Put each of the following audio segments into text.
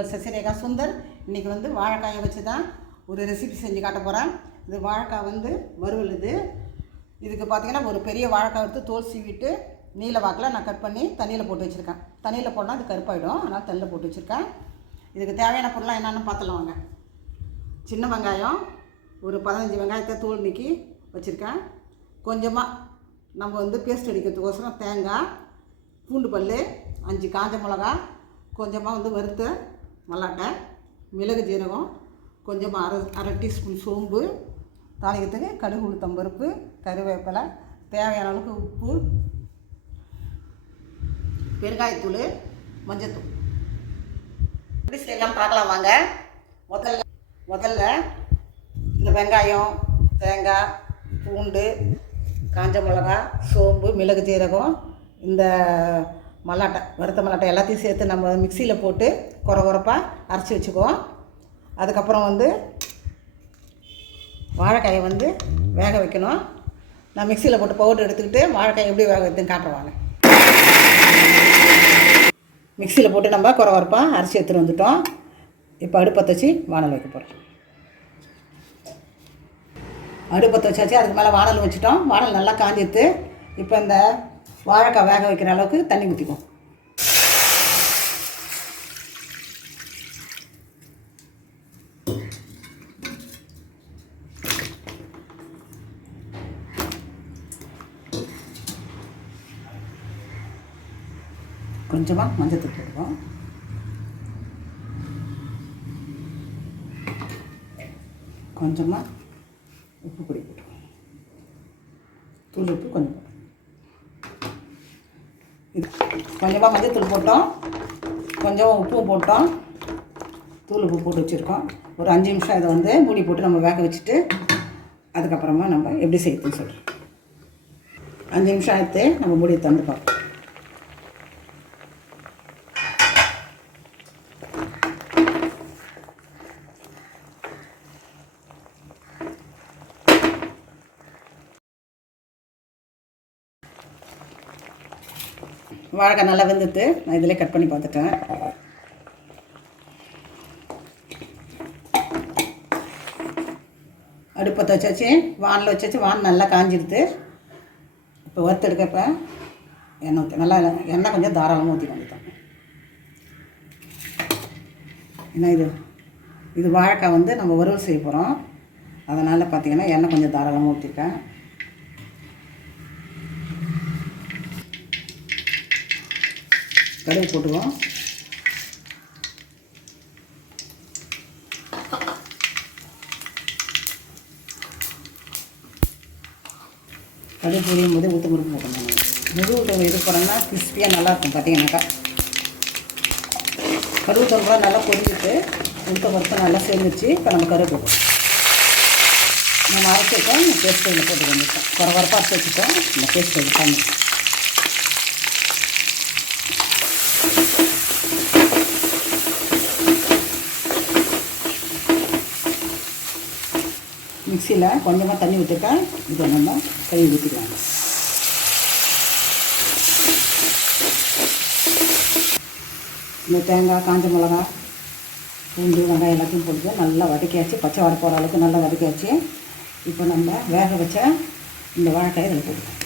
உங்கள் சசிரேகா சுந்தர். இன்றைக்கி வந்து வாழைக்காயை வச்சு தான் ஒரு ரெசிபி செஞ்சு காட்ட போகிறேன். இது வாழைக்காய் வந்து வறுவல். இதுக்கு பார்த்திங்கன்னா ஒரு பெரிய வாழைக்காய் எடுத்து தோல் சீவிட்டு நீல வாக்கில் நான் கட் பண்ணி தண்ணியில் போட்டு வச்சுருக்கேன். தண்ணியில் போட்டால் அது கருப்பாயிடும், அதனால் தண்ணியில் போட்டு வச்சுருக்கேன். இதுக்கு தேவையான பொருளாக என்னென்னு பார்த்துலாம் வாங்க. சின்ன வெங்காயம் ஒரு 15 வெங்காயத்தை தோல் நீக்கி வச்சுருக்கேன். கொஞ்சமாக நம்ம வந்து பேஸ்ட் அடிக்கிறதுக்கோசரம் தேங்காய், பூண்டு பல், 5 காஞ்ச மிளகா, கொஞ்சமாக வந்து வறுத்த மல்லாட்டை, மிளகு ஜீரகம், கொஞ்சமாக அரை டீஸ்பூன் சோம்பு, தாளிக்கிறதுக்கு கடுகு உளுத்தம்பருப்பு, கருவேப்பிலை, தேவையான அளவுக்கு உப்பு, பெருங்காயத்தூள், மஞ்சத்தூள். இப்படி செய்யலாம் பார்க்கலாம் வாங்க. முதல்ல இந்த வெங்காயம், தேங்காய், பூண்டு, காஞ்ச மிளகா, சோம்பு, மிளகு ஜீரகம், இந்த மல்லாட்டை, வறுத்த மல்லாட்டை எல்லாத்தையும் சேர்த்து நம்ம மிக்சியில் போட்டு குறப்பாக அரைச்சி வச்சுக்குவோம். அதுக்கப்புறம் வந்து வாழைக்காயை வந்து வேக வைக்கணும். நான் மிக்சியில் போட்டு பவுடர் எடுத்துக்கிட்டு வாழைக்காய் எப்படி வேக வைத்துன்னு காட்டுவாங்க. மிக்சியில் போட்டு நம்ம குறப்பாக அரைச்சி எடுத்துகிட்டு வந்துட்டோம். இப்போ அடுப்பத்தை வச்சு வானல் வைக்க போகிறோம். அடுப்பத்தை வச்சாச்சு, அதுக்கு மேலே வானல் வச்சுட்டோம். வானல் நல்லா காஞ்சிடுது. இப்போ இந்த வாழைக்காய் வேக வைக்கிற அளவுக்கு தண்ணி ஊற்றிக்கும். கொஞ்சமாக மஞ்சத்தூள் போடுவோம். கொஞ்சமாக உப்பு பொடி போட்டுருவோம். தூள் உப்பு கொஞ்சம் போட்டோம். இது கொஞ்சமாக மஞ்சத்தூள் போட்டோம், கொஞ்சம் உப்பும் போட்டோம், தூள் உப்பு போட்டு வச்சுருக்கோம். ஒரு 5 நிமிஷம் இதை வந்து மூடி போட்டு நம்ம வேக வச்சுட்டு அதுக்கப்புறமா நம்ம எப்படி செய்யுதுன்னு சொல்கிறோம். 5 நிமிஷம் ஆகிட்டு நம்ம மூடி தந்து பார்ப்போம். வாழைக்காய் நல்லா வெந்துட்டு நான் இதிலே கட் பண்ணி பார்த்துட்டேன். அடுப்பத்தை வச்சாச்சு, வானில் வச்சாச்சு. வான் நல்லா காஞ்சிடுது. இப்போ வறுத்தெடுக்கப்போ எண்ணெய் ஊற்றி நல்லா எண்ணெய் கொஞ்சம் தாராளமாக ஊற்றி வந்துட்டோம். ஏன்னா இது வாழைக்காய் வந்து நம்ம வறுவல் செய்ய போகிறோம். அதனால் பார்த்திங்கன்னா எண்ணெய் கொஞ்சம் தாராளமாக ஊற்றிருக்கேன். கடுகு போட்டுவோம். கடுகு பொரியும் போது உளுத்தம் பருப்பு போட்டோம். முழு உளுத்தம் இது போனோம்னா கிறிஸ்பியாக நல்லாயிருக்கும். பார்த்தீங்கன்னாக்கா கடுகு தொம்பா நல்லா பொரிஞ்சிட்டு உளுத்தம் பருப்பு நல்லா சேர்ந்துச்சு. இப்போ நம்ம கருவேப்பிலை போட்டோம். நம்ம அரைச்சி வச்சோம். இந்த பேஸ்ட்டில் போட்டு வந்துட்டோம். குறப்பாக அரைச்சி வச்சுட்டோம். இந்த பேஸ்ட் எடுத்தாங்க. மிக்சியில் கொஞ்சமாக தண்ணி ஊற்றிருக்கேன். இதை நம்ம கழுவி ஊற்றிக்கலாம். இந்த தேங்காய், காஞ்ச மிளகா, பூண்டு, வெங்காயம் எல்லாத்தையும் போட்டு நல்லா வதக்கியாச்சு. பச்சை வாடை போகிற அளவுக்கு நல்லா வதக்கியாச்சு. இப்போ நம்ம வேக வச்ச இந்த வாழைக்காயை இதில் போட்டுக்கலாம்.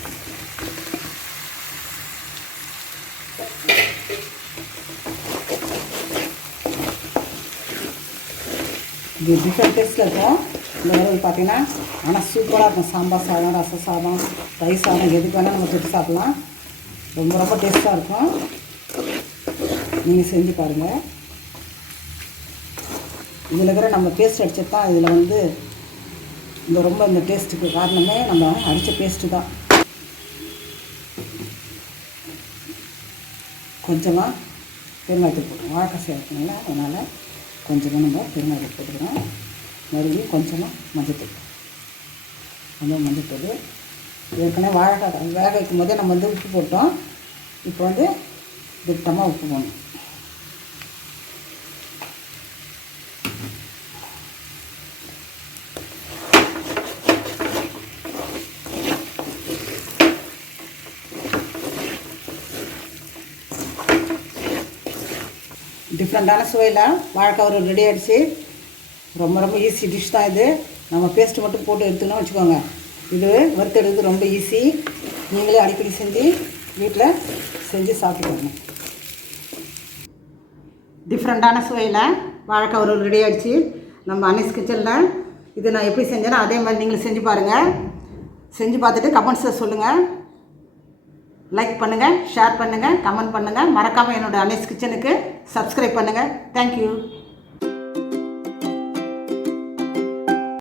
இது டிஃப்ரெண்ட் டேஸ்ட்டில் இருக்கும். இந்த வறுவல் பார்த்திங்கன்னா ஆனால் சூப்பராக இருக்கும். சாம்பார் சாதம், ரச சாதம், தயிர் சாதம் எதுக்கு வேணால் நம்ம தொட்டு சாப்பிட்லாம். ரொம்ப ரொம்ப டேஸ்ட்டாக இருக்கும். நீங்கள் செஞ்சு பாருங்கள். இதில் இருக்கிற நம்ம பேஸ்ட் அடித்தது தான் இதில் வந்து இந்த டேஸ்ட்டுக்கு காரணமே நம்ம அடித்த பேஸ்ட்டு தான். கொஞ்சமாக பெருங்காயத்தூள் போட்டுருவோம். வாழைக்காய் சேர்க்கணுங்களா, அதனால் கொஞ்சமாக நம்ம பெருங்காயத்தூள் போட்டுக்கிறோம். மறுபடியும் கொஞ்சமாக மஞ்சத்தூள். ஏற்கனவே வாழைக்காய் வேக வைக்கும் போதே நம்ம வந்து உப்பு போட்டோம். இப்போ வந்து திட்டமாக உப்பு போடணும். டிஃப்ரெண்ட்டான சுவையில் வாழைக்காய் வறுவல் ரெடி ஆகிடுச்சு. ரொம்ப ரொம்ப ஈஸி டிஷ் தான் இது. நம்ம பேஸ்ட்டு மட்டும் போட்டு எடுத்துக்கணும் வச்சுக்கோங்க. இது வறுத்தெடுக்கிறது ரொம்ப ஈஸி. நீங்களே அடிக்கடி செஞ்சு வீட்டில் செஞ்சு சாப்பிட்டுக்கோங்க. டிஃப்ரெண்ட்டான சுவையில் வாழைக்காய் வறுவல் ரெடி ஆகிடுச்சு. நம்ம அன்னைஸ் கிச்சனில் இது நான் எப்படி செஞ்சேன்னா அதே மாதிரி நீங்களும் செஞ்சு பாருங்கள். செஞ்சு பார்த்துட்டு கமெண்ட்ஸில் சொல்லுங்கள். லைக் பண்ணுங்கள், ஷேர் பண்ணுங்கள், கமெண்ட் பண்ணுங்கள். மறக்காமல் என்னோடய அன்னைஸ் கிச்சனுக்கு சப்ஸ்கிரைப் பண்ணுங்கள். தேங்க்யூ.